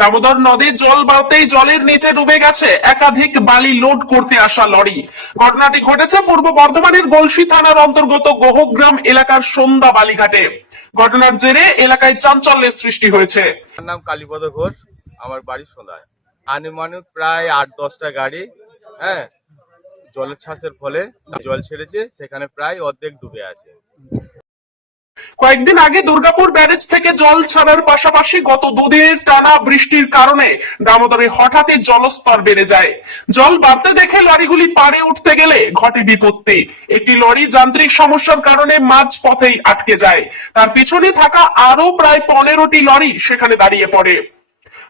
দামোদর নদীর জল বাড়তেই জলের নিচে ডুবে গেছে একাধিক বালি লোড করতে আসা লরি। ঘটনাটি ঘটেছে পূর্ব বর্ধমানের গলসি থানার অন্তর্গত গোহগ্রাম এলাকার সন্ধ্যা বালিঘাটে। ঘটনার জেরে এলাকায় চাঞ্চল্যের সৃষ্টি হয়েছে। আমার নাম কালীপদ ঘোষ, আমার বাড়ি সন্ধ্যায়। আনুমানিক প্রায় ৮-১০টা গাড়ি জলের ছাসের ফলে জল ছেড়েছে, সেখানে প্রায় অর্ধেক ডুবে আছে। কয়েকদিন আগে দুর্গাপুর ব্যারেজ থেকে জল ছাড়ার পাশাপাশি গত দুদিনের টানা বৃষ্টির কারণে দামোদরে হঠাৎই জলস্তর বেড়ে যায়। জল বাড়তে দেখে লরিগুলি পাড়ে উঠতে গেলে ঘটে বিপত্তি। একটি লরি যান্ত্রিক সমস্যার কারণে মাঝ পথেই আটকে যায়। তার পিছনে থাকা আরো প্রায় 15টি লরি সেখানে দাঁড়িয়ে পড়ে।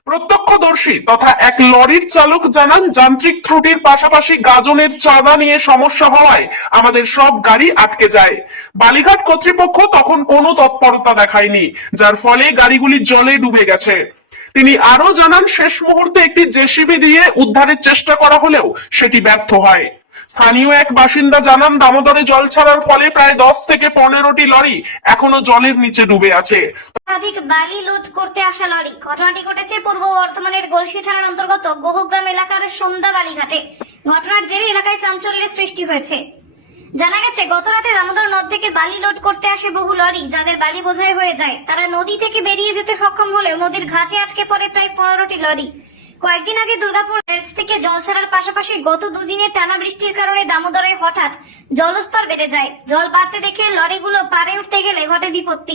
প্রত্যক্ষদর্শী তথা এক লরির চালক জানান, যান্ত্রিক ত্রুটির পাশাপাশি গাজনের চাঁদা নিয়ে সমস্যা হওয়ায় আমাদের সব গাড়ি আটকে যায়। বালিঘাট কর্তৃপক্ষ তখন কোনো তৎপরতা দেখায়নি, যার ফলে গাড়িগুলি জলে ডুবে গেছে। তিনি আরো জানান, শেষ মুহূর্তে একটি জেসিবি দিয়ে উদ্ধারের চেষ্টা করা হলেও সেটি ব্যর্থ হয়। স্থানীয় এক বাসিন্দা জানান, দামোদরে জল ছাড়ার ফলে প্রায় 10 থেকে 15টি লরি এখনো জলের নিচে ডুবে আছে। একাধিক বালি লোড করতে আসা লরি। ঘটনাটি ঘটেছে পূর্ব বর্ধমানের গলসি থানার অন্তর্গত গোহগ্রাম এলাকার সন্ধ্যা বালিঘাটে। ঘটনার জেরে এলাকায় চাঞ্চল্যের সৃষ্টি হয়েছে। জানা গেছে, গত রাতে দামোদর নদ থেকে বালি লোড করতে আসে বহু লরি, যাদের বালি বোঝাই হয়ে যায়। তারা নদী থেকে বেরিয়ে যেতে সক্ষম হলেও নদীর ঘাটে আটকে পড়ে প্রায় 15টি লরি। কয়েকদিন আগে দুর্গাপুর ব্যারেজ থেকে জল ছাড়ার পাশাপাশি গত দুদিনের টানা বৃষ্টির কারণে দামোদরে হঠাৎ জলস্তর বেড়ে যায়। জল বাড়তে দেখে লরিগুলো পারে উঠতে গেলে ঘটে বিপত্তি।